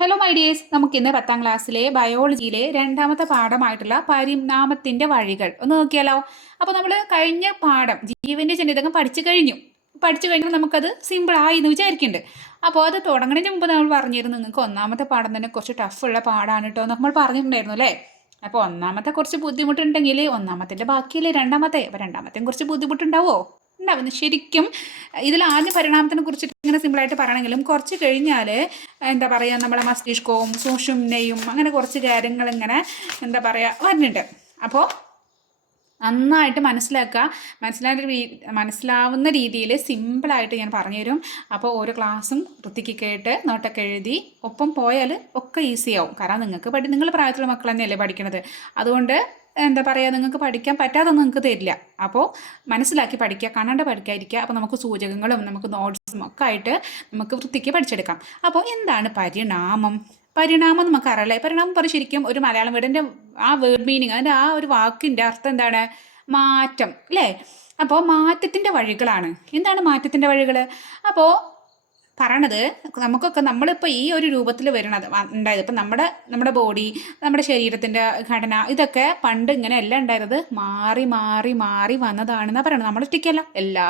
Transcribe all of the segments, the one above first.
Hello my dears, നമുക്കിന്ന് 10ാം ക്ലാസ്സിലെ ബയോളജിയിലെ രണ്ടാമത്തെ പാഠമായിട്ടുള്ള പരിണാമത്തിന്റെ വഴികൾ ഒന്ന് നോക്കിയാലോ. അപ്പോൾ നമ്മൾ കഴിഞ്ഞ പാഠം ജീവന്റെ ജനിതകം പഠിച്ചു കഴിഞ്ഞാൽ നമുക്കത് സിമ്പിൾ ആയി എന്ന് വിചാരിക്കുന്നുണ്ട്. അപ്പോൾ അത് തുടങ്ങുന്നതിന് മുമ്പ് നമ്മൾ പറഞ്ഞിരുന്നു നിങ്ങൾക്ക് ഒന്നാമത്തെ പാഠം തന്നെ കുറച്ച് ടഫുള്ള പാഠമാണ് കേട്ടോ എന്ന് നമ്മൾ പറഞ്ഞിട്ടുണ്ടായിരുന്നു അല്ലേ. അപ്പോൾ ഒന്നാമത്തെ കുറച്ച് ബുദ്ധിമുട്ടുണ്ടെങ്കിൽ ഒന്നാമത്തിൻ്റെ ബാക്കിയല്ലേ രണ്ടാമത്തെ, അപ്പോൾ രണ്ടാമത്തെയും കുറച്ച് ബുദ്ധിമുട്ടുണ്ടാവുമോ? ഉണ്ടാവുന്നു. ശരിക്കും ഇതിൽ ആദ്യ പരിണാമത്തിനെ കുറിച്ചിട്ട് ഇങ്ങനെ സിമ്പിളായിട്ട് പറയണമെങ്കിലും കുറച്ച് കഴിഞ്ഞാൽ എന്താ പറയുക, നമ്മളെ മസ്തിഷ്കവും സുഷുമ്നയും അങ്ങനെ കുറച്ച് കാര്യങ്ങൾ ഇങ്ങനെ എന്താ പറയുക വരുന്നുണ്ട്. അപ്പോൾ നന്നായിട്ട് മനസ്സിലാവുന്ന രീതിയിൽ സിമ്പിളായിട്ട് ഞാൻ പറഞ്ഞുതരും. അപ്പോൾ ഓരോ ക്ലാസ്സും വൃത്തിക്ക് കേട്ട് നോട്ടൊക്കെ എഴുതി ഒപ്പം പോയാൽ ഒക്കെ ഈസിയാവും. കാരണം നിങ്ങൾ പ്രായത്തിലുള്ള മക്കൾ തന്നെയല്ലേ പഠിക്കണത്. അതുകൊണ്ട് എന്താ പറയുക, നിങ്ങൾക്ക് പഠിക്കാൻ പറ്റാതൊന്നും നിങ്ങൾക്ക് തരില്ല. അപ്പോൾ മനസ്സിലാക്കി പഠിക്കുക, കാണാണ്ട് പഠിക്കാതിരിക്കുക. അപ്പോൾ നമുക്ക് സൂചകങ്ങളും നമുക്ക് നോട്ട്സും ഒക്കെ ആയിട്ട് നമുക്ക് വൃത്തിക്ക് പഠിച്ചെടുക്കാം. അപ്പോൾ എന്താണ് പരിണാമം നമുക്ക് അറിയില്ലേ. പരിണാമം പറയും ശരിക്കും ഒരു മലയാളം വേർഡിൻ്റെ ആ വേർഡ് മീനിങ്, അതിൻ്റെ ആ ഒരു വാക്കിൻ്റെ അർത്ഥം എന്താണ്? മാറ്റം അല്ലേ. അപ്പോൾ മാറ്റത്തിൻ്റെ വഴികളാണ്. എന്താണ് മാറ്റത്തിൻ്റെ വഴികൾ? അപ്പോൾ പറയണത് നമ്മളിപ്പോൾ ഈ ഒരു രൂപത്തിൽ വരണത് ഉണ്ടായത്. ഇപ്പം നമ്മുടെ ബോഡി, നമ്മുടെ ശരീരത്തിൻ്റെ ഘടന, ഇതൊക്കെ പണ്ട് ഇങ്ങനെ എല്ലാം ഉണ്ടായിരുന്നത് മാറി മാറി മാറി വന്നതാണെന്നാണ് പറയണത്. നമ്മളൊറ്റയ്ക്കല്ല, എല്ലാ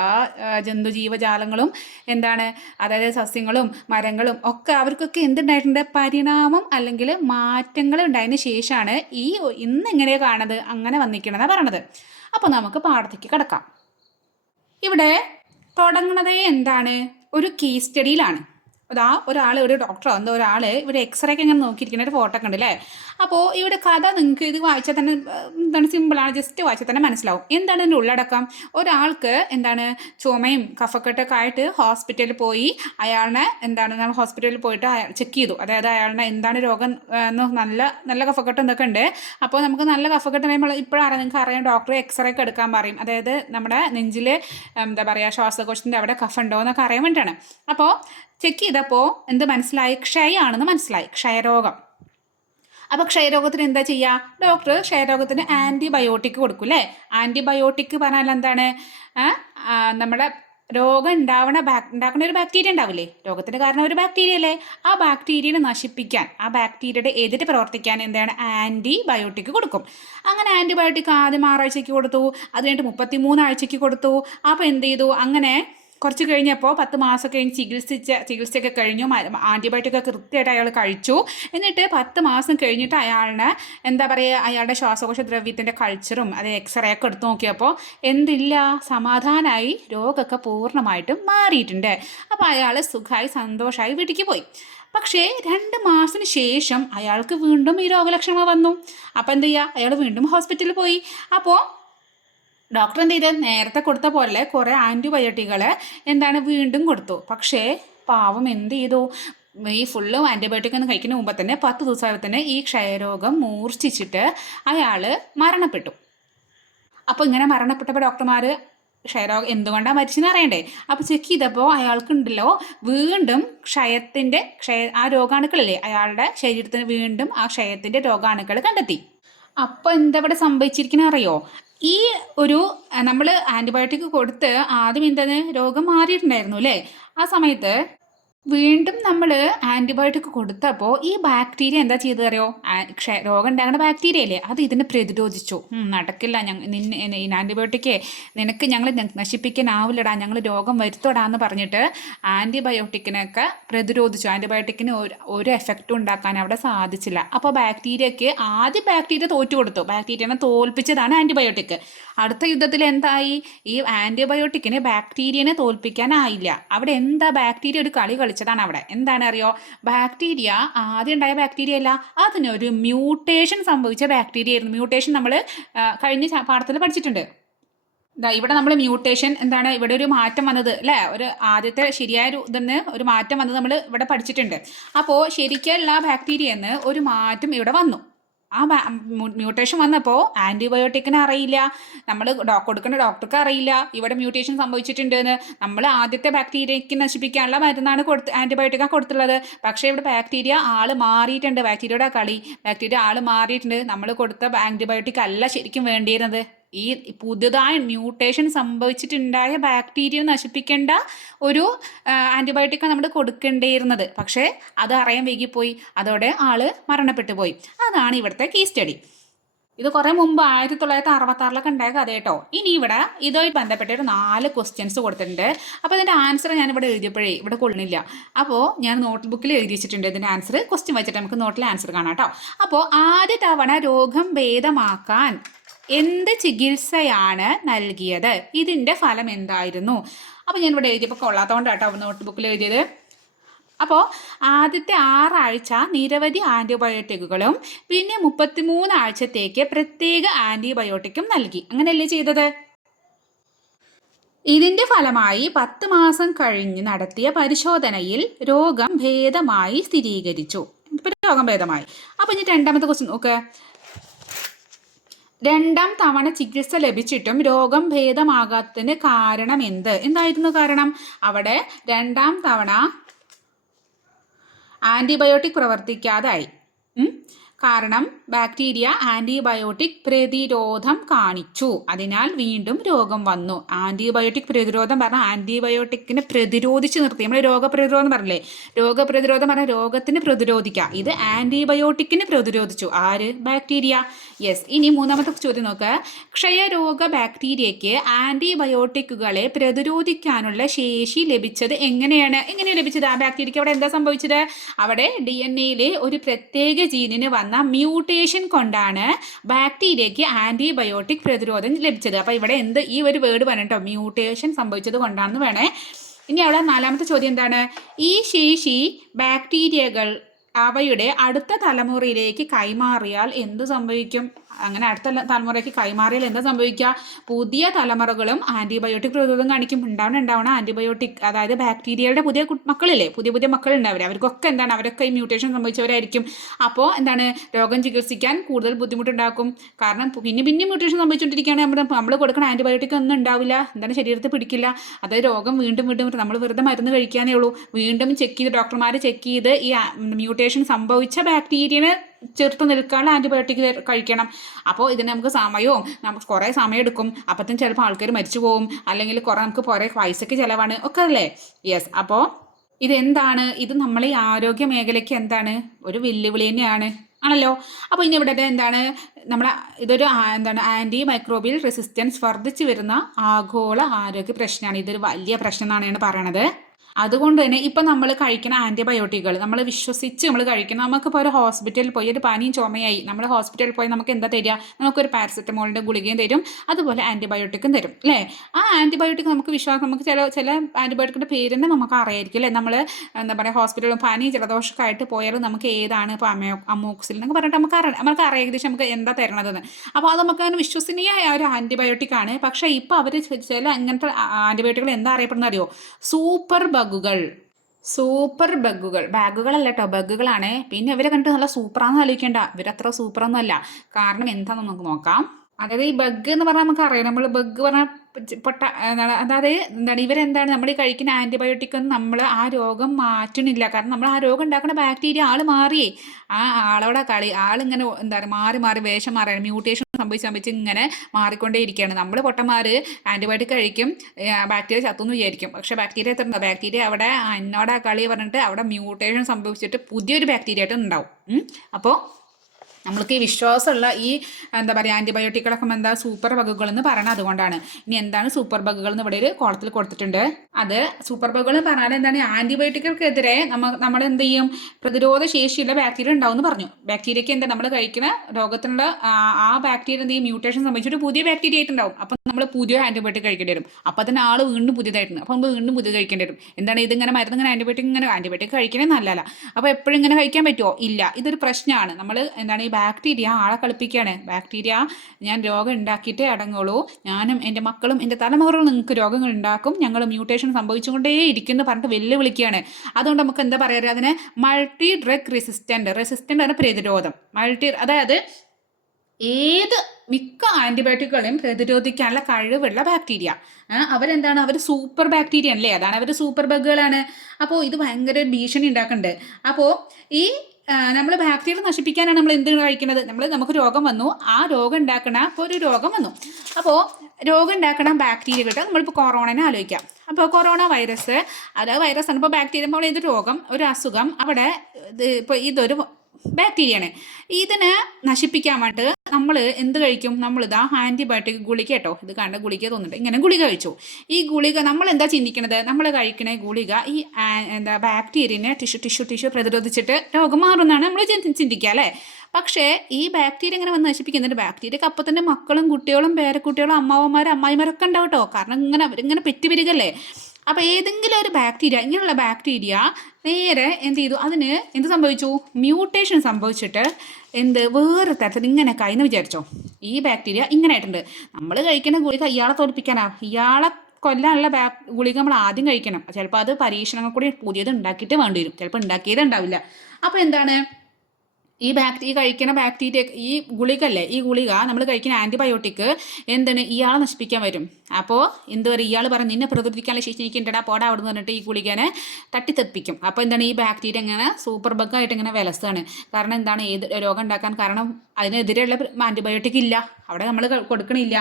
ജന്തുജീവജാലങ്ങളും എന്താണ്, അതായത് സസ്യങ്ങളും മരങ്ങളും ഒക്കെ അവർക്കൊക്കെ എന്തുണ്ടായിട്ടുണ്ട്? പരിണാമം അല്ലെങ്കിൽ മാറ്റങ്ങൾ ഉണ്ടായതിന് ശേഷമാണ് ഇന്ന് എങ്ങനെയാണ് കാണുന്നത് അങ്ങനെ വന്നിരിക്കണമെന്നാണ് പറയണത്. അപ്പോൾ നമുക്ക് പാഠത്തേക്ക് കിടക്കാം. ഇവിടെ തുടങ്ങുന്നതേ എന്താണ്? ഒരു കേസ് സ്റ്റഡിയിലാണ്. ഒരു ഡോക്ടറോ ഒരാൾ ഇവിടെ എക്സ്റേ ഒക്കെ ഇങ്ങനെ നോക്കിയിരിക്കുന്ന ഒരു ഫോട്ടോ ഒക്കെ ഉണ്ട് അല്ലേ. അപ്പോൾ ഇവിടെ കഥ നിങ്ങൾക്ക് ഇത് വായിച്ചാൽ തന്നെ എന്താണ് സിമ്പിളാണ്, ജസ്റ്റ് വായിച്ചാൽ തന്നെ മനസ്സിലാവും എന്താണ് ഇതിൻ്റെ ഉള്ളടക്കം. ഒരാൾക്ക് എന്താണ് ചുമയും കഫക്കെട്ടൊക്കെ ആയിട്ട് ഹോസ്പിറ്റലിൽ പോയി, നമ്മൾ ഹോസ്പിറ്റലിൽ പോയിട്ട് ചെക്ക് ചെയ്തു. അതായത് അയാളുടെ എന്താണ് രോഗം നല്ല നല്ല കഫക്കെട്ട് എന്തൊക്കെ ഉണ്ട്. അപ്പോൾ നമുക്ക് നല്ല കഫക്കെട്ട് പറയുമ്പോൾ നിങ്ങൾക്ക് അറിയാം, ഡോക്ടർ എക്സ്റേ ഒക്കെ എടുക്കാൻ പറയും. അതായത് നമ്മുടെ നെഞ്ചിൽ എന്താ പറയുക, ശ്വാസകോശത്തിൻ്റെ അവിടെ കഫ ഉണ്ടോ എന്നൊക്കെ അറിയാൻ വേണ്ടിയിട്ടാണ്. അപ്പോൾ ചെക്ക് ചെയ്തപ്പോൾ എന്ത് മനസ്സിലായി? ക്ഷയമാണെന്ന് മനസ്സിലായി, ക്ഷയരോഗം. അപ്പോൾ ക്ഷയരോഗത്തിന് എന്താ ചെയ്യുക? ഡോക്ടർ ക്ഷയരോഗത്തിന് ആൻറ്റിബയോട്ടിക് കൊടുക്കും അല്ലേ. ആൻറ്റിബയോട്ടിക് പറഞ്ഞാൽ എന്താണ്? നമ്മുടെ രോഗം ഉണ്ടാക്കുന്ന ഒരു ബാക്ടീരിയ ഉണ്ടാവില്ലേ. രോഗത്തിന് കാരണം ഒരു ബാക്ടീരിയ അല്ലേ. ആ ബാക്ടീരിയനെ നശിപ്പിക്കാൻ, ആ ബാക്ടീരിയയുടെ എതിരെ പ്രവർത്തിക്കാൻ എന്താണ്? ആൻറ്റിബയോട്ടിക് കൊടുക്കും. അങ്ങനെ ആൻറ്റിബയോട്ടിക് ആദ്യം 6 ആഴ്ചയ്ക്ക് കൊടുത്തു, അത് കഴിഞ്ഞിട്ട് 33 ആഴ്ചയ്ക്ക് കൊടുത്തു. അപ്പോൾ എന്ത് ചെയ്തു? അങ്ങനെ കുറച്ച് കഴിഞ്ഞപ്പോൾ 10 മാസം കഴിഞ്ഞ് ചികിത്സയൊക്കെ കഴിഞ്ഞു. ആൻറ്റിബയോട്ടിക്കൊക്കെ കൃത്യമായിട്ട് അയാൾ കഴിച്ചു. എന്നിട്ട് 10 മാസം കഴിഞ്ഞിട്ട് എന്താ പറയുക, അയാളുടെ ശ്വാസകോശ ദ്രവ്യത്തിൻ്റെ കൾച്ചറും അത് എക്സ്റേ ഒക്കെ എടുത്ത് നോക്കിയപ്പോൾ എന്തില്ല, സമാധാനമായി, രോഗമൊക്കെ പൂർണ്ണമായിട്ടും മാറിയിട്ടുണ്ട്. അപ്പോൾ അയാൾ സുഖമായി സന്തോഷമായി വീട്ടിലേക്ക് പോയി. പക്ഷേ 2 മാസത്തിന് ശേഷം അയാൾക്ക് വീണ്ടും ഈ രോഗലക്ഷണങ്ങൾ വന്നു. അപ്പോൾ എന്ത് ചെയ്യുക? അയാൾ വീണ്ടും ഹോസ്പിറ്റലിൽ പോയി. അപ്പോൾ ഡോക്ടർ എന്ത് ചെയ്ത്? നേരത്തെ കൊടുത്ത പോലെ കുറേ ആൻറ്റിബയോട്ടിക്കുകൾ വീണ്ടും കൊടുത്തു. പക്ഷേ പാവം എന്ത് ചെയ്തു? ഈ ഫുള്ള് ആൻറ്റിബയോട്ടിക് ഒന്ന് കഴിക്കുന്ന മുമ്പ് തന്നെ 10 ദിവസമായപ്പോൾ ഈ ക്ഷയരോഗം മൂർച്ഛിച്ചിട്ട് അയാൾ മരണപ്പെട്ടു. അപ്പോൾ ഇങ്ങനെ മരണപ്പെട്ടപ്പോൾ ഡോക്ടർമാർ ക്ഷയരോഗം എന്തുകൊണ്ടാണ് മരിച്ചെന്ന് അറിയണ്ടേ. അപ്പോൾ ചെക്ക് ചെയ്തപ്പോൾ അയാൾക്കുണ്ടല്ലോ വീണ്ടും ആ രോഗാണുക്കളില്ലേ, അയാളുടെ ശരീരത്തിന് വീണ്ടും ആ ക്ഷയത്തിൻ്റെ രോഗാണുക്കൾ കണ്ടെത്തി. അപ്പോൾ എന്താ ഇവിടെ സംഭവിച്ചിരിക്കുന്നത് അറിയോ? നമ്മൾ ആൻറ്റിബയോട്ടിക് കൊടുത്ത് ആദ്യം രോഗം മാറിയിട്ടുണ്ടായിരുന്നു അല്ലേ. ആ സമയത്ത് വീണ്ടും നമ്മൾ ആൻറ്റിബയോട്ടിക് കൊടുത്തപ്പോൾ ഈ ബാക്ടീരിയ എന്താ ചെയ്തത് അറിയോ? രോഗം ഉണ്ടാകുന്ന ബാക്ടീരിയ അല്ലേ, അത് ഇതിനെ പ്രതിരോധിച്ചു. നടക്കില്ല, ആൻറ്റിബയോട്ടിക്കേ നിനക്ക് ഞങ്ങൾ നശിപ്പിക്കാനാവില്ലടാ, ഞങ്ങൾ രോഗം വരുത്തോടാന്ന് പറഞ്ഞിട്ട് ആൻറ്റിബയോട്ടിക്കിനൊക്കെ പ്രതിരോധിച്ചു. ആൻറ്റിബയോട്ടിക്കിന് ഒരു എഫക്റ്റും ഉണ്ടാക്കാൻ അവിടെ സാധിച്ചില്ല. അപ്പോൾ ആദ്യം ബാക്ടീരിയ തോറ്റു കൊടുത്തു. ബാക്ടീരിയനെ തോൽപ്പിച്ചതാണ് ആൻറ്റിബയോട്ടിക്. അടുത്ത യുദ്ധത്തിൽ എന്തായി? ഈ ആൻറ്റിബയോട്ടിക്കിന് ബാക്ടീരിയനെ തോൽപ്പിക്കാനായില്ല. അവിടെ ബാക്ടീരിയ ഒരു കളി കളിച്ചതാണ് അവിടെ. എന്താണ് അറിയോ? ബാക്ടീരിയ ആദ്യം ഉണ്ടായ ബാക്ടീരിയ അല്ല, അതിനൊരു മ്യൂട്ടേഷൻ സംഭവിച്ച ബാക്ടീരിയ ആയിരുന്നു. മ്യൂട്ടേഷൻ നമ്മൾ കഴിഞ്ഞ പാഠത്തിൽ പഠിച്ചിട്ടുണ്ട്. ഇവിടെ നമ്മൾ മ്യൂട്ടേഷൻ ഇവിടെ ഒരു മാറ്റം വന്നത് അല്ലേ, ഒരു ആദ്യത്തെ ശരിയായ ഒരു മാറ്റം വന്നത് നമ്മൾ ഇവിടെ പഠിച്ചിട്ടുണ്ട്. അപ്പോൾ ശരിക്കുള്ള ബാക്ടീരിയന്ന് ഒരു മാറ്റം ഇവിടെ വന്നു. ആ മ്യൂട്ടേഷൻ വന്നപ്പോൾ ആൻറ്റിബയോട്ടിക്കിന് അറിയില്ല, നമ്മൾ കൊടുക്കുന്ന ഡോക്ടർക്ക് അറിയില്ല ഇവിടെ മ്യൂട്ടേഷൻ സംഭവിച്ചിട്ടുണ്ടെന്ന്. നമ്മൾ ആദ്യത്തെ ബാക്ടീരിയയ്ക്ക് നശിപ്പിക്കാനുള്ള മരുന്നാണ് ആൻറ്റിബയോട്ടിക്കാണ് കൊടുത്തുള്ളത്. പക്ഷേ ഇവിടെ ബാക്ടീരിയ മാറിയിട്ടുണ്ട്. ബാക്ടീരിയയുടെ കളി, ബാക്ടീരിയ മാറിയിട്ടുണ്ട്. നമ്മൾ കൊടുത്ത ആൻറ്റിബയോട്ടിക് അല്ല ശരിക്കും വേണ്ടിയിരുന്നത്. ഈ പുതുതായി മ്യൂട്ടേഷൻ സംഭവിച്ചിട്ടുണ്ടായ ബാക്ടീരിയ നശിപ്പിക്കേണ്ട ഒരു ആൻറ്റിബയോട്ടിക്കാണ് നമ്മൾ കൊടുക്കേണ്ടിയിരുന്നത്. പക്ഷേ അത് അറിയാൻ വൈകിപ്പോയി, അതോടെ ആള് മരണപ്പെട്ടു പോയി. അതാണ് ഇവിടുത്തെ കേസ് സ്റ്റഡി. ഇത് കുറേ മുമ്പ് 1966 ഉണ്ടായ കഥ കേട്ടോ. ഇനി ഇവിടെ ഇതുമായി ബന്ധപ്പെട്ട ഒരു 4 ക്വസ്റ്റ്യൻസ് കൊടുത്തിട്ടുണ്ട്. അപ്പോൾ ഇതിൻ്റെ ആൻസർ ഞാനിവിടെ എഴുതിയപ്പോഴേ ഇവിടെ കൊള്ളുന്നില്ല. അപ്പോൾ ഞാൻ നോട്ട് ബുക്കിൽ എഴുതി വെച്ചിട്ടുണ്ട് ഇതിൻ്റെ ആൻസർ. ക്വസ്റ്റ്യൻ വെച്ചിട്ട് നമുക്ക് നോട്ടിൽ ആൻസർ കാണാം കേട്ടോ. അപ്പോൾ ആദ്യ തവണ രോഗം ഭേദമാക്കാൻ എന്ത് ചികിത്സയാണ് നൽകിയത്? ഇതിൻ്റെ ഫലം എന്തായിരുന്നു? അപ്പോൾ ഞാനിവിടെ എഴുതിയപ്പോൾ കൊള്ളാത്തതുകൊണ്ട് കേട്ടോ നോട്ട് ബുക്കിൽ എഴുതിയത്. അപ്പോൾ ആദ്യത്തെ 6 ആഴ്ച നിരവധി ആൻറ്റിബയോട്ടിക്കുകളും പിന്നെ 33 ആഴ്ചത്തേക്ക് പ്രത്യേക ആൻറ്റിബയോട്ടിക്കും നൽകി. അങ്ങനെയല്ലേ ചെയ്തത്? ഇതിൻ്റെ ഫലമായി 10 മാസം കഴിഞ്ഞ് നടത്തിയ പരിശോധനയിൽ രോഗം ഭേദമായി സ്ഥിരീകരിച്ചു. ഇപ്പം രോഗം ഭേദമായി. അപ്പോൾ ഇനി രണ്ടാമത്തെ ക്വസ്റ്റ്യൻ നോക്ക്. 2ാം തവണ ചികിത്സ ലഭിച്ചിട്ടും രോഗം ഭേദമാകാത്തതിന് കാരണം എന്തായിരുന്നു കാരണം? അവിടെ 2ാം തവണ ആൻറ്റിബയോട്ടിക് പ്രവർത്തിക്കാതായി. കാരണം ബാക്ടീരിയ ആൻറ്റിബയോട്ടിക് പ്രതിരോധം കാണിച്ചു. അതിനാൽ വീണ്ടും രോഗം വന്നു. ആൻറ്റിബയോട്ടിക് പ്രതിരോധം പറഞ്ഞാൽ ആൻറ്റിബയോട്ടിക്കിനെ പ്രതിരോധിച്ച് നിർത്തി. നമ്മൾ രോഗപ്രതിരോധം പറഞ്ഞില്ലേ, രോഗപ്രതിരോധം പറഞ്ഞാൽ രോഗത്തിന് പ്രതിരോധിക്കുക. ഇത് ആൻറ്റിബയോട്ടിക്കിനെ പ്രതിരോധിച്ചു. ആര്? ബാക്ടീരിയ. യെസ്. ഇനി 3ാമത്തെ ചോദ്യം നോക്ക്. ക്ഷയരോഗ ബാക്ടീരിയയ്ക്ക് ആൻറ്റിബയോട്ടിക്കുകളെ പ്രതിരോധിക്കാനുള്ള ശേഷി ലഭിച്ചത് എങ്ങനെയാണ് ലഭിച്ചത്? ആ ബാക്ടീരിയയ്ക്ക് അവിടെ എന്താ സംഭവിച്ചത്? അവിടെ DNA ഒരു പ്രത്യേക ജീനിന് വന്ന മ്യൂട്ടേഷൻ കൊണ്ടാണ് ബാക്ടീരിയയ്ക്ക് ആൻറ്റിബയോട്ടിക് പ്രതിരോധം ലഭിച്ചത്. അപ്പോൾ ഇവിടെ ഈ ഒരു വേർഡ് പറഞ്ഞിട്ടോ, മ്യൂട്ടേഷൻ സംഭവിച്ചത് കൊണ്ടാണെന്ന് വേണേ. ഇനി അവിടെ 4ാമത്തെ ചോദ്യം എന്താണ്? ഈ ശേഷി ബാക്ടീരിയകൾ അവയുടെ അടുത്ത തലമുറയിലേക്ക് കൈമാറിയാൽ എന്ത് സംഭവിക്കും? അങ്ങനെ അടുത്ത തലമുറയ്ക്ക് കൈമാറിയാൽ എന്താ സംഭവിക്കുക? പുതിയ തലമുറകളും ആൻറ്റിബയോട്ടിക് പ്രതിരോധം കാണിക്കും. ഉണ്ടാവണം ആൻറ്റിബയോട്ടിക്, അതായത് ബാക്ടീരിയയുടെ പുതിയ മക്കളില്ലേ, പുതിയ മക്കളുണ്ടാവില്ല, അവർക്കൊക്കെ അവരൊക്കെ ഈ മ്യൂട്ടേഷൻ സംഭവിച്ചവരായിരിക്കും. അപ്പോൾ രോഗം ചികിത്സിക്കാൻ കൂടുതൽ ബുദ്ധിമുട്ടുണ്ടാക്കും. കാരണം പിന്നെ മ്യൂട്ടേഷൻ സംഭവിച്ചുകൊണ്ടിരിക്കുകയാണ്. നമ്മൾ കൊടുക്കുന്ന ആൻറ്റിബയോട്ടിക് ഒന്നും ഉണ്ടാവില്ല, ശരീരത്തിൽ പിടിക്കില്ല. അതായത് രോഗം വീണ്ടും നമ്മൾ വെറുതെ മരുന്ന് കഴിക്കാനേ ഉള്ളൂ. വീണ്ടും ഡോക്ടർമാർ ചെക്ക് ചെയ്ത് ഈ മ്യൂട്ടേഷൻ സംഭവിച്ച ബാക്ടീരിയനെ ചെറുത്ത് നിൽക്കാനുള്ള ആൻറ്റിബയോട്ടിക് കഴിക്കണം. അപ്പോൾ ഇതിന് നമുക്ക് കുറേ സമയം എടുക്കും. അപ്പത്തും ചിലപ്പോൾ ആൾക്കാർ മരിച്ചു പോകും, അല്ലെങ്കിൽ നമുക്ക് കുറേ പൈസയ്ക്ക് ചിലവാണ് ഒക്കെ അല്ലേ. യെസ്. അപ്പോൾ ഇതെന്താണ്? ഇത് നമ്മളെ ഈ ആരോഗ്യ മേഖലയ്ക്ക് ഒരു വെല്ലുവിളി തന്നെയാണ് ആണല്ലോ. അപ്പോൾ ഇനി ഇവിടെ ഇതൊരു ആൻറ്റി മൈക്രോബിയൽ റെസിസ്റ്റൻസ് വർദ്ധിച്ചു വരുന്ന ആഗോള ആരോഗ്യ പ്രശ്നമാണ്. ഇതൊരു വലിയ പ്രശ്നം എന്നാണ് പറയണത്. അതുകൊണ്ട് തന്നെ ഇപ്പം നമ്മൾ കഴിക്കുന്ന ആൻറ്റിബയോട്ടിക്കുകൾ നമ്മൾ വിശ്വസിച്ച് നമ്മൾ കഴിക്കണം. നമുക്കിപ്പോൾ ഒരു ഹോസ്പിറ്റലിൽ പോയി ഒരു പനിയും ചുമയായി നമ്മൾ ഹോസ്പിറ്റലിൽ പോയി നമുക്ക് എന്താ തരിക? നമുക്കൊരു പാരസെറ്റമോളിൻ്റെ ഗുളികയും തരും, അതുപോലെ ആൻറ്റിബയോട്ടിക്കും തരും അല്ലേ. ആ ആൻറ്റിബയോട്ടിക് നമുക്ക് നമുക്ക് ചില ആൻറ്റിബയോട്ടിക്കിൻ്റെ പേര് തന്നെ നമുക്ക് അറിയായിരിക്കും അല്ലേ. നമ്മൾ ഹോസ്പിറ്റലിൽ പനി ജലദോഷമൊക്കെ ആയിട്ട് പോയാലും നമുക്ക് ഏതാണ് ഇപ്പോൾ അമോക്സിൽ എന്നൊക്കെ പറഞ്ഞിട്ട് നമുക്ക് അറിയാം ഏകദേശം നമുക്ക് എന്താ തരണതെന്ന്. അപ്പോൾ അത് നമുക്ക് വിശ്വസനീയമായ ഒരു ആൻറ്റിബയോട്ടിക്കാണ്. പക്ഷേ ഇപ്പോൾ അവർ ചില അങ്ങനത്തെ ആൻറ്റിബയോട്ടിക്കുകൾ എന്താ അറിയപ്പെടുന്ന അറിയോ? സൂപ്പർ ബാഗുകളല്ല കേട്ടോ, ബഗ്ഗുകളാണ്. പിന്നെ ഇവരെ കണ്ടിട്ട് നല്ല സൂപ്പറാന്ന് ആലോചിക്കേണ്ട, ഇവരത്ര സൂപ്പറൊന്നും അല്ല. കാരണം എന്താണെന്ന് നമുക്ക് നോക്കാം. അതായത് ഈ ബഗ് എന്ന് പറഞ്ഞാൽ നമുക്കറിയാം, നമ്മൾ ബഗ് പറഞ്ഞാൽ അതായത് ഇവരെന്താണ് നമ്മൾ ഈ കഴിക്കുന്ന ആൻറ്റിബയോട്ടിക് ഒന്നും നമ്മൾ ആ രോഗം മാറ്റണില്ല. കാരണം നമ്മൾ ആ രോഗം ഉണ്ടാക്കുന്ന ബാക്ടീരിയ മാറിയേ, ആ ആളോടെ ആളിങ്ങനെ മാറി വേഷം മാറിയാണ്, മ്യൂട്ടേഷൻ സംഭവിച്ച് ഇങ്ങനെ മാറിക്കൊണ്ടേ ഇരിക്കുകയാണ്. നമ്മൾ പൊട്ടന്മാർ ആൻറ്റിബയോട്ടിക് കഴിക്കും, ബാക്ടീരിയ ചത്തുന്ന് വിചാരിക്കും. പക്ഷേ ബാക്ടീരിയ അവിടെ എന്നോടാ കളി പറഞ്ഞിട്ട് അവിടെ മ്യൂട്ടേഷൻ സംഭവിച്ചിട്ട് പുതിയൊരു ബാക്ടീരിയ ആയിട്ട് ഉണ്ടാവും. അപ്പോൾ നമ്മൾക്ക് ഈ വിശ്വാസമുള്ള ഈ ആൻറ്റിബയോട്ടിക്കുകളൊക്കെ സൂപ്പർ ബഗുകളെന്ന് പറയണം. അതുകൊണ്ടാണ്. ഇനി എന്താണ് സൂപ്പർ ബഗുകൾ എന്ന് ഇവിടെ ഒരു കോളത്തിൽ കൊടുത്തിട്ടുണ്ട്. അത് സൂപ്പർ ബഗുകൾ എന്ന് പറഞ്ഞാൽ ആൻറ്റിബയോട്ടിക്കുകൾക്കെതിരെ നമ്മൾ എന്ത് ചെയ്യും? പ്രതിരോധ ശേഷിയുള്ള ബാക്ടീരിയ ഉണ്ടാവും പറഞ്ഞു. ബാക്ടീരിയയ്ക്ക് നമ്മൾ കഴിക്കുന്ന രോഗത്തിനുള്ള ആ ബാക്ടീരിയ എന്ത് ചെയ്യും? മ്യൂട്ടേഷൻ സംഭവിച്ചിട്ട് പുതിയ ബാക്ടീരിയ ആയിട്ടുണ്ടാവും. അപ്പം നമ്മൾ പുതിയ ആൻറ്റിബയോട്ടിക് കഴിക്കേണ്ടി വരും. അപ്പോൾ അതിന് ആൾ വീണ്ടും പുതിയതായിട്ടുണ്ട്. അപ്പോൾ നമ്മൾ വീണ്ടും പുതിയത് കഴിക്കേണ്ടി വരും. ഇതിങ്ങനെ മരുന്നിങ്ങനെ ആൻറ്റിബയോട്ടിക് കഴിക്കണേ നല്ലതല്ല. അപ്പോൾ എപ്പോഴും ഇങ്ങനെ കഴിക്കാൻ പറ്റുമോ? ഇല്ല. ഇതൊരു പ്രശ്നമാണ്. നമ്മൾ ഈ ബാക്ടീരിയ ആളെ കളിപ്പിക്കുകയാണ്. ബാക്ടീരിയ ഞാൻ രോഗം ഉണ്ടാക്കിയിട്ടേ അടങ്ങുള്ളൂ, ഞാനും എൻ്റെ മക്കളും എൻ്റെ തലമുറകളും നിങ്ങൾക്ക് രോഗങ്ങൾ ഉണ്ടാക്കും, ഞങ്ങൾ മ്യൂട്ടേഷൻ സംഭവിച്ചുകൊണ്ടേ ഇരിക്കുന്നു പറഞ്ഞിട്ട് വെല്ലുവിളിക്കുകയാണ്. അതുകൊണ്ട് നമുക്ക് എന്താ പറയുക? അതിന് മൾട്ടി ഡ്രഗ് റെസിസ്റ്റൻ്റ് ആണ് പ്രതിരോധം. അതായത് മിക്ക ആൻറ്റിബയോട്ടിക്കുകളെയും പ്രതിരോധിക്കാനുള്ള കഴിവുള്ള ബാക്ടീരിയ. അവർ സൂപ്പർ ബാക്ടീരിയ അല്ലേ, അതാണ് അവർ സൂപ്പർ ബഗുകളാണ്. അപ്പോൾ ഇത് ഭയങ്കര ഭീഷണി ഉണ്ടാക്കുന്നുണ്ട്. അപ്പോൾ ഈ നമ്മൾ ബാക്ടീരിയ നശിപ്പിക്കാനാണ് നമ്മൾ എന്ത് കഴിക്കുന്നത്. നമുക്ക് രോഗം വന്നു, ആ രോഗം ഉണ്ടാക്കണ ഇപ്പോൾ ഒരു രോഗം വന്നു, അപ്പോൾ രോഗം ഉണ്ടാക്കണ ബാക്ടീരിയകൾ നമ്മളിപ്പോൾ കൊറോണനെ ആലോചിക്കാം. അപ്പോൾ കൊറോണ വൈറസ്, അതായത് വൈറസ് ആണ്. ഇപ്പോൾ ബാക്ടീരിയ പോലെ ഏതൊരു രോഗം, ഒരു അസുഖം അവിടെ ഇപ്പോൾ ഇതൊരു ബാക്ടീരിയയാണ്. ഇതിനെ നശിപ്പിക്കാൻ വേണ്ടി നമ്മൾ എന്ത് കഴിക്കും? നമ്മളിതാ ആൻറ്റിബയോട്ടിക് ഗുളിക കേട്ടോ, ഇത് കണ്ട ഗുളിക തോന്നുന്നുണ്ട്, ഇങ്ങനെ ഗുളിക കഴിച്ചു. ഈ ഗുളിക നമ്മൾ എന്താ ചിന്തിക്കണത്? നമ്മൾ കഴിക്കണ ഗുളിക ഈ ബാക്ടീരിയനെ ടിഷ്യൂ പ്രതിരോധിച്ചിട്ട് രോഗം മാറുമെന്നാണ് നമ്മൾ ചിന്തിക്കുക അല്ലേ. പക്ഷേ ഈ ബാക്ടീരിയ ഇങ്ങനെ വന്ന് നശിപ്പിക്കുന്നുണ്ട്. ബാക്ടീരിയക്ക് അപ്പം തന്നെ മക്കളും കുട്ടികളും പേരക്കുട്ടികളും അമ്മാവന്മാരും അമ്മായിമാരൊക്കെ ഉണ്ടാവും കേട്ടോ. കാരണം അവരിങ്ങനെ പെറ്റുവരികല്ലേ. അപ്പോൾ ഏതെങ്കിലും ഒരു ബാക്ടീരിയ, ഇങ്ങനെയുള്ള ബാക്ടീരിയ നേരെ എന്ത് ചെയ്തു? അതിന് എന്ത് സംഭവിച്ചു? മ്യൂട്ടേഷൻ സംഭവിച്ചിട്ട് വേറെ തരത്തിൽ ഇങ്ങനെ എന്ന് വിചാരിച്ചോ. ഈ ബാക്ടീരിയ ഇങ്ങനെ ആയിട്ടുണ്ട്. നമ്മൾ കഴിക്കുന്ന ഗുളിക ഇയാളെ തോൽപ്പിക്കാനാ, ഇയാളെ കൊല്ലാനുള്ള ഗുളിക നമ്മൾ ആദ്യം കഴിക്കണം. ചിലപ്പോൾ അത് പരീക്ഷണങ്ങൾ കൂടി പുതിയത് ഉണ്ടാക്കിയിട്ട് വേണ്ടി വരും, ചിലപ്പോൾ ഉണ്ടാക്കിയത് ഉണ്ടാവില്ല. അപ്പോൾ എന്താണ് ഈ കഴിക്കുന്ന ബാക്ടീരിയ, ഈ ഗുളികല്ലേ, ഈ ഗുളിക നമ്മൾ കഴിക്കുന്ന ആൻറ്റിബയോട്ടിക് എന്താണ് ഇയാളെ നശിപ്പിക്കാൻ വരും. അപ്പോൾ എന്ത് പറയും? ഇയാൾ പറയും നിന്നെ പ്രതിരോധിക്കാനുള്ള ശേഷി എനിക്കുണ്ടടാ, പോടാ അവിടെ നിന്ന് പറഞ്ഞിട്ട് ഈ ഗുളികനെ തട്ടിത്തെപ്പിക്കും. അപ്പോൾ എന്താണ് ഈ ബാക്ടീരിയ ഇങ്ങനെ സൂപ്പർ ബഗ്ഗായിട്ട് ഇങ്ങനെ വിലസാണ്. കാരണം എന്താണ് ഏത് രോഗം ഉണ്ടാക്കാൻ കാരണം അതിനെതിരെയുള്ള ആൻറ്റിബയോട്ടിക് ഇല്ല, അവിടെ നമ്മൾ കൊടുക്കണില്ല.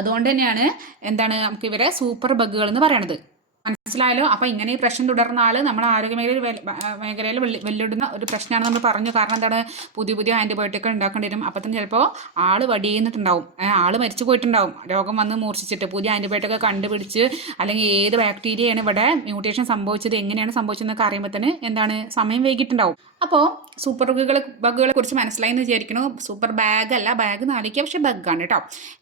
അതുകൊണ്ട് തന്നെയാണ് എന്താണ് നമുക്ക് ഇവരെ സൂപ്പർ ബഗ്ഗുകൾ എന്ന് പറയണത്. മനസ്സിലായാലോ? അപ്പോൾ ഇങ്ങനെ ഈ പ്രശ്നം തുടർന്നാൽ നമ്മുടെ ആരോഗ്യ മേഖലയിൽ വെല്ലുവിടുന്ന ഒരു പ്രശ്നമാണ് നമ്മൾ പറഞ്ഞു. കാരണം എന്താണ്? പുതിയ ആൻറ്റിബയോട്ടിക് ഉണ്ടാക്കേണ്ടി വരും. അപ്പം തന്നെ ചിലപ്പോൾ ആൾ വടിയുന്നിട്ടുണ്ടാവും, ആൾ മരിച്ചു പോയിട്ടുണ്ടാവും, രോഗം വന്ന് മൂർച്ഛിച്ചിട്ട്. പുതിയ ആൻറ്റിബയോട്ടിക് കണ്ടുപിടിച്ച് അല്ലെങ്കിൽ ഏത് ബാക്ടീരിയയാണ് ഇവിടെ മ്യൂട്ടേഷൻ സംഭവിച്ചത്, എങ്ങനെയാണ് സംഭവിച്ചതെന്നൊക്കെ അറിയുമ്പോൾ തന്നെ എന്താണ് സമയം വൈകിട്ടുണ്ടാവും. അപ്പോൾ സൂപ്പർ ബഗ്ഗുകളെ കുറിച്ച് മനസ്സിലായി എന്ന് വിചാരിക്കണു. സൂപ്പർ ബാഗ് അല്ല, ബാഗ് നാലിക്കുക, പക്ഷെ ബഗ്ഗാണ് കേട്ടോ.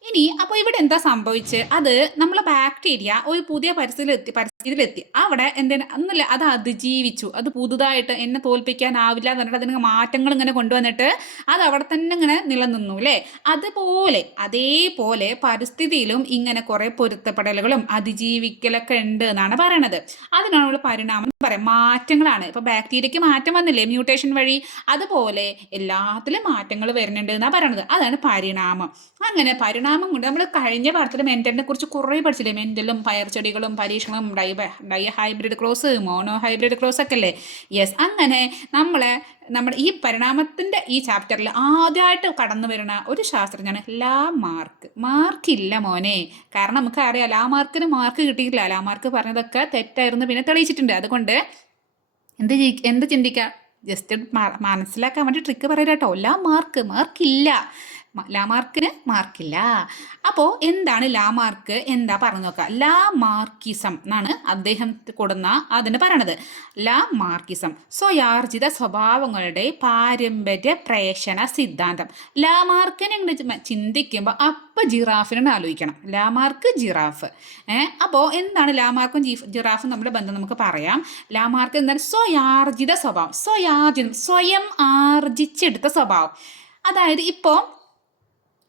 ഇനി അപ്പോൾ ഇവിടെ എന്താ സംഭവിച്ച്? അത് നമ്മളെ ബാക്ടീരിയ ഒരു പുതിയ പരിസ്ഥിതിയിലെത്തി. അവിടെ ഒന്നുമില്ല, അത് അതിജീവിച്ചു. അത് പുതുതായിട്ട് എന്നെ തോൽപ്പിക്കാനാവില്ല എന്ന് പറഞ്ഞിട്ട് അതിന് മാറ്റങ്ങൾ ഇങ്ങനെ കൊണ്ടുവന്നിട്ട് അത് അവിടെ തന്നെ ഇങ്ങനെ നിലനിന്നു അല്ലേ. അതേപോലെ പരിസ്ഥിതിയിലും ഇങ്ങനെ കുറേ പൊരുത്തപ്പെടലുകളും അതിജീവിക്കലൊക്കെ ഉണ്ട് എന്നാണ് പറയണത്. അതിനാണ് പരിണാമം പറയാം, മാറ്റങ്ങളാണ്. ഇപ്പോൾ ബാക്ടീരിയക്ക് മാറ്റം വന്നില്ലേ മ്യൂട്ടേഷൻ വഴി, അതുപോലെ എല്ലാത്തിലും മാറ്റങ്ങൾ വരുന്നുണ്ട് എന്നാണ് പറയണത്. അതാണ് പരിണാമം. അങ്ങനെ പരിണാമം കൊണ്ട് നമ്മൾ കഴിഞ്ഞ പാഠത്തിൽ മെന്റലിനെ കുറിച്ച് കുറേ പഠിച്ചില്ലേ. മെന്റലും പയർച്ചെടികളും പരീക്ഷണവും hybrid cross, mono hybrid cross ഒക്കെ അല്ലേ. യെസ്, അങ്ങനെ നമ്മുടെ ഈ പരിണാമത്തിൻ്റെ ഈ ചാപ്റ്ററിൽ ആദ്യമായിട്ട് കടന്നു വരുന്ന ഒരു ശാസ്ത്രജ്ഞനാണ് മാർക്കില്ല മോനെ. കാരണം നമുക്കറിയാം ലാമാർക്കിന് മാർക്ക് കിട്ടിയിട്ടില്ല. ലാമാർക്ക് പറഞ്ഞതൊക്കെ തെറ്റായിരുന്നു, പിന്നെ തെളിയിച്ചിട്ടുണ്ട്. അതുകൊണ്ട് എന്ത് ചിന്തിക്കുക, ജസ്റ്റ് മനസ്സിലാക്കാൻ വേണ്ടി ട്രിക്ക് പറയാം കേട്ടോ. മാർക്കില്ല, ലാമാർക്കിന് മാർക്കില്ല. അപ്പോൾ എന്താണ് ലാമാർക്ക്? എന്താ പറഞ്ഞു നോക്കാം. ലാമാർക്കിസം എന്നാണ് അദ്ദേഹം അതിന് പറയണത്. ലാമാർക്കിസം സ്വയാർജിത സ്വഭാവങ്ങളുടെ പാരമ്പര്യ പ്രേഷണ സിദ്ധാന്തം. ലാമാർക്കിനെ ചിന്തിക്കുമ്പോൾ അപ്പം ജിറാഫിനാണ് ആലോചിക്കണം. Lamarck, giraffe. അപ്പോൾ എന്താണ് ലാമാർക്കും ജിറാഫും തമ്മിലുള്ള ബന്ധം നമുക്ക് പറയാം. ലാമാർക്ക് എന്താണ്? സ്വയാർജിത സ്വഭാവം, സ്വയം ആർജിച്ചെടുത്ത സ്വഭാവം. അതായത് ഇപ്പോൾ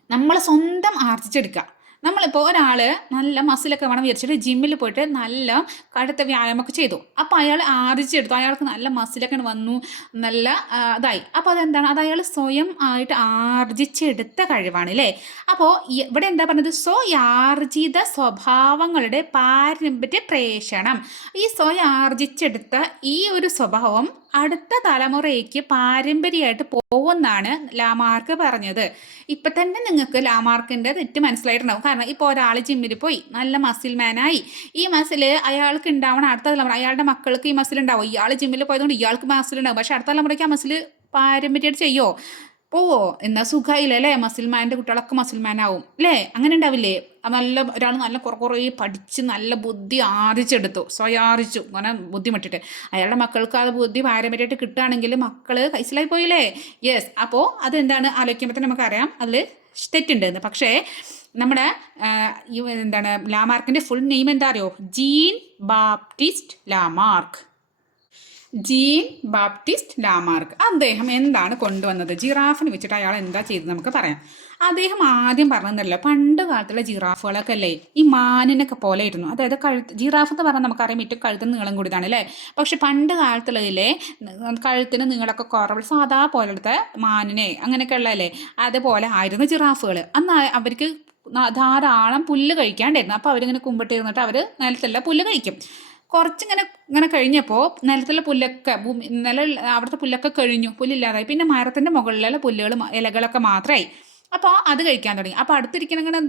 നമ്മൾ സ്വന്തം ആർജിച്ചെടുക്കുക. നമ്മളിപ്പോൾ ഒരാൾ നല്ല മസിലൊക്കെ വേണം വിചാരിച്ചിട്ട് ജിമ്മിൽ പോയിട്ട് നല്ല കടുത്ത വ്യായാമമൊക്കെ ചെയ്തു. അപ്പോൾ അയാൾ ആർജിച്ചെടുത്തു, അയാൾക്ക് നല്ല മസിലൊക്കെ വന്നു, നല്ല ഇതായി. അപ്പോൾ അതെന്താണ്? അത് അയാൾ സ്വയം ആയിട്ട് ആർജിച്ചെടുത്ത കഴിവാണ് അല്ലേ. അപ്പോൾ ഇവിടെ എന്താ പറഞ്ഞത്? സ്വയാർജിത സ്വഭാവങ്ങളുടെ പാരമ്പര്യ പ്രേഷണം. ഈ സ്വയാർജിച്ചെടുത്ത ഈ ഒരു സ്വഭാവം അടുത്ത തലമുറയ്ക്ക് പാരമ്പര്യമായിട്ട് പോകുമെന്നാണ് ലാമാർക്ക് പറഞ്ഞത്. ഇപ്പം തന്നെ നിങ്ങൾക്ക് ലാമാർക്കിൻ്റെ തെറ്റ് മനസ്സിലായിട്ടുണ്ടാവും. കാരണം ഇപ്പോൾ ഒരാൾ ജിമ്മിൽ പോയി നല്ല മസിൽ മാനായി, ഈ മസിൽ അയാൾക്ക് ഉണ്ടാവണം അടുത്ത തലമുറ, അയാളുടെ മക്കൾക്ക് ഈ മസിൽ ഉണ്ടാവും. ഇയാൾ ജിമ്മിൽ പോയതുകൊണ്ട് ഇയാൾക്ക് മസിൽ ഉണ്ടാവും, പക്ഷെ അടുത്ത തലമുറയ്ക്ക് ആ മസിൽ പാരമ്പര്യമായിട്ട് ചെയ്യുമോ? പോവോ? എന്നാൽ സുഖമായില്ല അല്ലേ. മസിൽമാൻ്റെ കുട്ടികളൊക്കെ മസിൽമാനാവും അല്ലേ. അങ്ങനെ ഉണ്ടാവില്ലേ? ഒരാൾ നല്ല കുറേ പഠിച്ച് നല്ല ബുദ്ധി ആർജിച്ചെടുത്തു, സ്വയാർജിച്ചു, അങ്ങനെ ബുദ്ധിമുട്ടിട്ട് അയാളുടെ മക്കൾക്ക് അത് ബുദ്ധി പാരമ്പര്യമായിട്ട് കിട്ടുകയാണെങ്കിൽ മക്കൾ കൈസിലായി പോയില്ലേ. യെസ്, അപ്പോൾ അതെന്താണ് ആലോചിക്കുമ്പോൾ തന്നെ നമുക്കറിയാം അതിൽ തെറ്റുണ്ടെന്ന്. പക്ഷേ നമ്മുടെ ലാമാർക്കിൻ്റെ ഫുൾ നെയിം എന്താ അറിയോ? Gene Baptist Lamarck. അദ്ദേഹം എന്താണ് കൊണ്ടുവന്നത്? ജിറാഫിന് വെച്ചിട്ട് അയാൾ എന്താ ചെയ്തത് നമുക്ക് പറയാം. അദ്ദേഹം ആദ്യം പറഞ്ഞതല്ല, പണ്ട് കാലത്തുള്ള ജിറാഫുകളൊക്കെ അല്ലേ ഈ മാനിനൊക്കെ പോലെ ആയിരുന്നു. അതായത് ജിറാഫ് എന്ന് പറഞ്ഞാൽ നമുക്കറിയാം ഏറ്റവും കഴുത്തിന് നീളം കൂടിയതാണ് അല്ലേ. പക്ഷെ പണ്ട് കാലത്തുള്ളതിലെ കഴുത്തിന് നീളമൊക്കെ കുറവ്, സാധാ പോലത്തെ മാനിനെ അങ്ങനെയൊക്കെ ഉള്ളതല്ലേ, അതുപോലെ ആയിരുന്നു ജിറാഫുകൾ. അന്ന് അവർക്ക് ധാരാളം പുല്ല് കഴിക്കാണ്ടായിരുന്നു. അപ്പോൾ അവരിങ്ങനെ കുമ്പിട്ടിരുന്നിട്ട് അവർ നിലത്തല്ല പുല്ല് കഴിക്കും. കുറച്ചിങ്ങനെ ഇങ്ങനെ കഴിഞ്ഞപ്പോൾ നിലത്തുള്ള പുല്ലൊക്കെ അവിടുത്തെ പുല്ലൊക്കെ കഴിഞ്ഞു, പുല്ലില്ലാതായി. പിന്നെ മരത്തിൻ്റെ മുകളിലുള്ള ഇലകളൊക്കെ മാത്രമായി. അപ്പോൾ അത് കഴിക്കാൻ തുടങ്ങി. അപ്പോൾ അടുത്തിരിക്കുന്ന ഇങ്ങനെ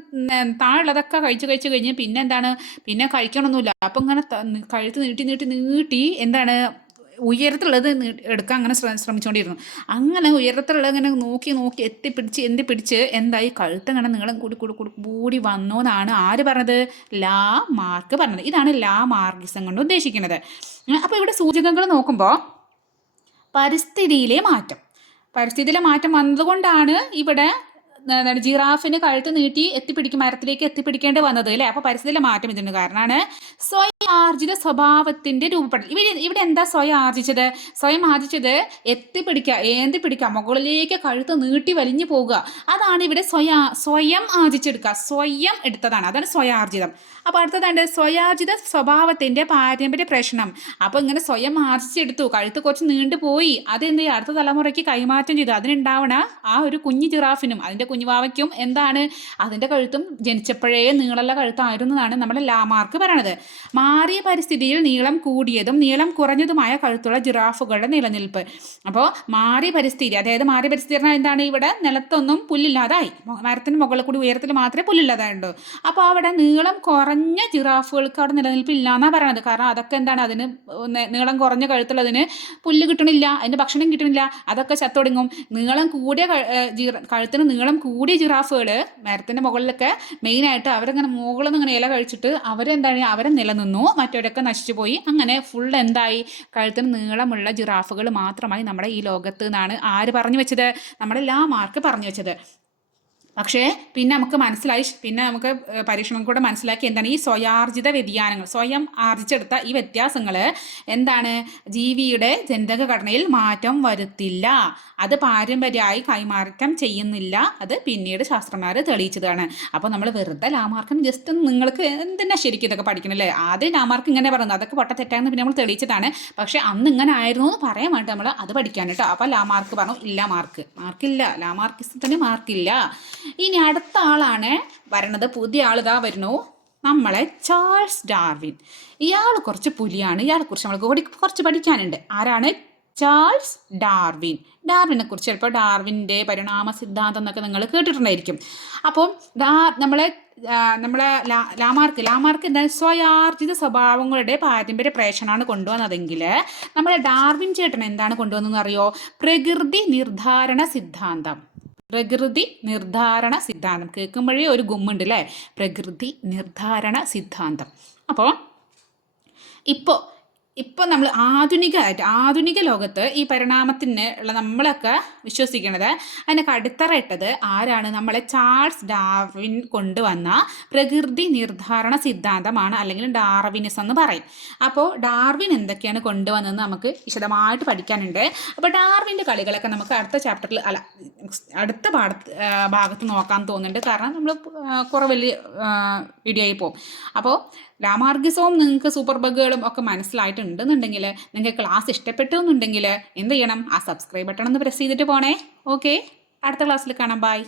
താഴെയുള്ളതൊക്കെ കഴിച്ച് കഴിഞ്ഞ് പിന്നെ എന്താണ്, പിന്നെ കഴിക്കണമൊന്നുമില്ല. അപ്പം ഇങ്ങനെ കഴുത്ത് നീട്ടി എന്താണ് ഉയരത്തിലുള്ളത് എടുക്കാൻ അങ്ങനെ ശ്രമിച്ചുകൊണ്ടിരുന്നു. അങ്ങനെ ഉയരത്തിലുള്ളത് ഇങ്ങനെ നോക്കി എത്തിപ്പിടിച്ച് എന്തായി, കഴുത്ത് ഇങ്ങനെ നീളം കൂടി വന്നു എന്നാണ് ആര് പറഞ്ഞത്? ലാ മാർക്ക് പറഞ്ഞത്. ഇതാണ് ലാ മാർക്കിസം കൊണ്ട് ഉദ്ദേശിക്കുന്നത്. അപ്പോൾ ഇവിടെ സൂചകങ്ങൾ നോക്കുമ്പോൾ പരിസ്ഥിതിയിലെ മാറ്റം വന്നതുകൊണ്ടാണ് ഇവിടെ ജിറാഫിന് കഴുത്ത് നീട്ടി മരത്തിലേക്ക് എത്തിപ്പിടിക്കേണ്ടി വന്നത് അല്ലേ. അപ്പോൾ പരിസ്ഥിതിയിലെ മാറ്റം ഇതിന് കാരണമാണ്. സ്വയം ആർജിത സ്വഭാവത്തിന്റെ രൂപപ്പെടൽ. ഇവിടെ എന്താ സ്വയം ആർജിച്ചത്? ഏന്തിപ്പിടിക്കുക, മുകളിലേക്ക് കഴുത്ത് നീട്ടി വലിഞ്ഞു പോകുക. അതാണ് ഇവിടെ സ്വയം ആർജിച്ചെടുക്കുക, സ്വയം എടുത്തതാണ്, അതാണ് സ്വയാർജിതം. അപ്പോൾ അടുത്തതാണ് സ്വയാർജിത സ്വഭാവത്തിന്റെ പാരമ്പര്യ പ്രശ്നം. അപ്പോൾ ഇങ്ങനെ സ്വയം ആർജിച്ചെടുത്തു, കഴുത്ത് കുറച്ച് നീണ്ടുപോയി, അതെന്ത് അടുത്ത തലമുറയ്ക്ക് കൈമാറ്റം ചെയ്തു. അതിനുണ്ടാവണ ആ ഒരു കുഞ്ഞു ജിറാഫിനും അതിന്റെ കുഞ്ഞുവാവയ്ക്കും എന്താണ്, അതിന്റെ കഴുത്തും ജനിച്ചപ്പോഴേ നീളമുള്ള കഴുത്തായിരുന്നു എന്നാണ് നമ്മുടെ ലാമാർക്ക് പറയണത്. മാറിയ പരിസ്ഥിതിയിൽ നീളം കൂടിയതും നീളം കുറഞ്ഞതുമായ കഴുത്തുള്ള ജിറാഫുകളുടെ നിലനിൽപ്പ്. അപ്പോൾ മാറിയ പരിസ്ഥിതി, അതായത് മാറിയ പരിസ്ഥിതി പറഞ്ഞാൽ എന്താണ്, ഇവിടെ നിലത്തൊന്നും പുല്ലില്ലാതായി, മരത്തിന് മുകളിൽ കൂടി ഉയരത്തിൽ മാത്രമേ പുല്ലില്ലാതായുള്ളൂ. അപ്പോൾ അവിടെ നീളം കുറഞ്ഞ ജിറാഫുകൾക്ക് അവിടെ നിലനിൽപ്പില്ല എന്നാണ് പറയണത്. കാരണം അതൊക്കെ എന്താണ്, അതിന് നീളം കുറഞ്ഞ കഴുത്തുള്ളതിന് പുല്ല് കിട്ടണില്ല, അതിന് ഭക്ഷണം കിട്ടണില്ല, അതൊക്കെ ചത്തൊടുങ്ങും. നീളം കൂടിയ കഴുത്തിന് നീളം കൂടിയ ജിറാഫുകൾ മരത്തിൻ്റെ മുകളിലൊക്കെ മെയിനായിട്ട് അവരിങ്ങനെ മുകളിൽ നിന്ന് ഇങ്ങനെ ഇല കഴിച്ചിട്ട് അവരെ നിലനിന്നു, മറ്റവരൊക്കെ നശിച്ചു പോയി. അങ്ങനെ ഫുൾ എന്തായി, കഴുത്തിന് നീളമുള്ള ജിറാഫുകൾ മാത്രമായി നമ്മുടെ ഈ ലോകത്ത് എന്നാണ് ആര് പറഞ്ഞു വെച്ചത്? നമ്മുടെ ലാ മാർക്ക് പറഞ്ഞു വെച്ചത്. പക്ഷേ പിന്നെ നമുക്ക് പരീക്ഷണം കൂടെ മനസ്സിലാക്കി എന്താണ്, ഈ സ്വയാർജിത വ്യതിയാനങ്ങൾ, സ്വയം ആർജിച്ചെടുത്ത ഈ വ്യത്യാസങ്ങൾ എന്താണ്, ജീവിയുടെ ജനിതക ഘടനയിൽ മാറ്റം വരുത്തില്ല, അത് പാരമ്പര്യമായി കൈമാറ്റം ചെയ്യുന്നില്ല, അത് പിന്നീട് ശാസ്ത്രജ്ഞർ തെളിയിച്ചതാണ്. അപ്പോൾ നമ്മൾ വെറുതെ ലാമാർക്കിന് ജസ്റ്റ് നിങ്ങൾക്ക് എന്തിനാ ശരിക്കും ഇതൊക്കെ പഠിക്കണല്ലേ, ആദ്യം ലാമാർക്ക് ഇങ്ങനെ പറയുന്നത് അതൊക്കെ പൊട്ട തെറ്റാണെന്ന് പിന്നെ നമ്മൾ തെളിയിച്ചതാണ്. പക്ഷേ അന്ന് ഇങ്ങനെ ആയിരുന്നു എന്ന് പറയാൻ വേണ്ടി നമ്മൾ അത് പഠിക്കാൻ കേട്ടോ. അപ്പോൾ ലാമാർക്ക് പറഞ്ഞു ഇല്ല, മാർക്കില്ല, ലാമാർക്കിസത്തിന് മാർക്കില്ല. ഇനി അടുത്ത ആളാണ് വരണത്, പുതിയ ആളിതാ വരുന്നു, നമ്മളെ ചാൾസ് ഡാർവിൻ. ഇയാൾ കുറച്ച് പുലിയാണ്, ഇയാളെക്കുറിച്ച് നമ്മൾക്ക് കുറച്ച് പഠിക്കാനുണ്ട്. ആരാണ്? ചാൾസ് ഡാർവിനെ കുറിച്ച് ചിലപ്പോൾ ഡാർവിൻ്റെ പരിണാമ സിദ്ധാന്തം എന്നൊക്കെ നിങ്ങൾ കേട്ടിട്ടുണ്ടായിരിക്കും. അപ്പോൾ നമ്മളെ ലാമാർക്ക് എന്താ, സ്വയാർജിത സ്വഭാവങ്ങളുടെ പാരമ്പര്യ പ്രേഷണമാണ് കൊണ്ടുവന്നതെങ്കിൽ നമ്മളെ ഡാർവിൻ ചേട്ടൻ എന്താണ് കൊണ്ടുവന്നതെന്ന് അറിയോ? പ്രകൃതി നിർദ്ധാരണ സിദ്ധാന്തം. കേൾക്കുമ്പോഴേ ഒരു ഗുമ്മുണ്ട് അല്ലേ, പ്രകൃതി നിർദ്ധാരണ സിദ്ധാന്തം. അപ്പോൾ ഇപ്പോൾ നമ്മൾ ആധുനിക ലോകത്ത് ഈ പരിണാമത്തിന് ഉള്ള നമ്മളൊക്കെ വിശ്വസിക്കുന്നത്, അതിനൊക്കെ അടിത്തറയിട്ടത് ആരാണ്? നമ്മളെ ചാൾസ് ഡാർവിൻ കൊണ്ടുവന്ന പ്രകൃതി നിർദ്ധാരണ സിദ്ധാന്തമാണ്, അല്ലെങ്കിൽ ഡാർവിനിസം എന്ന് പറയും. അപ്പോൾ ഡാർവിൻ എന്തൊക്കെയാണ് കൊണ്ടുവന്നതെന്ന് നമുക്ക് വിശദമായിട്ട് പഠിക്കാനുണ്ട്. അപ്പോൾ ഡാർവിൻ്റെ കളികളൊക്കെ നമുക്ക് അടുത്ത ഭാഗത്ത് നോക്കാൻ തോന്നുന്നുണ്ട്. കാരണം നമ്മൾ കുറേ വലിയ വീഡിയോ ആയി പോകും. അപ്പോൾ ലാമാർക്കിസവും നിങ്ങൾക്ക് സൂപ്പർ ബഗ്ഗുകളും ഒക്കെ മനസ്സിലായിട്ടുണ്ടെന്നുണ്ടെങ്കിൽ, നിങ്ങൾക്ക് ക്ലാസ് ഇഷ്ടപ്പെട്ടു എന്നുണ്ടെങ്കിൽ എന്ത് ചെയ്യണം? ആ സബ്സ്ക്രൈബ് ബട്ടൺ ഒന്ന് പ്രസ് ചെയ്തിട്ട് പോണേ. ഓക്കെ, അടുത്ത ക്ലാസ്സിൽ കാണാം. ബൈ.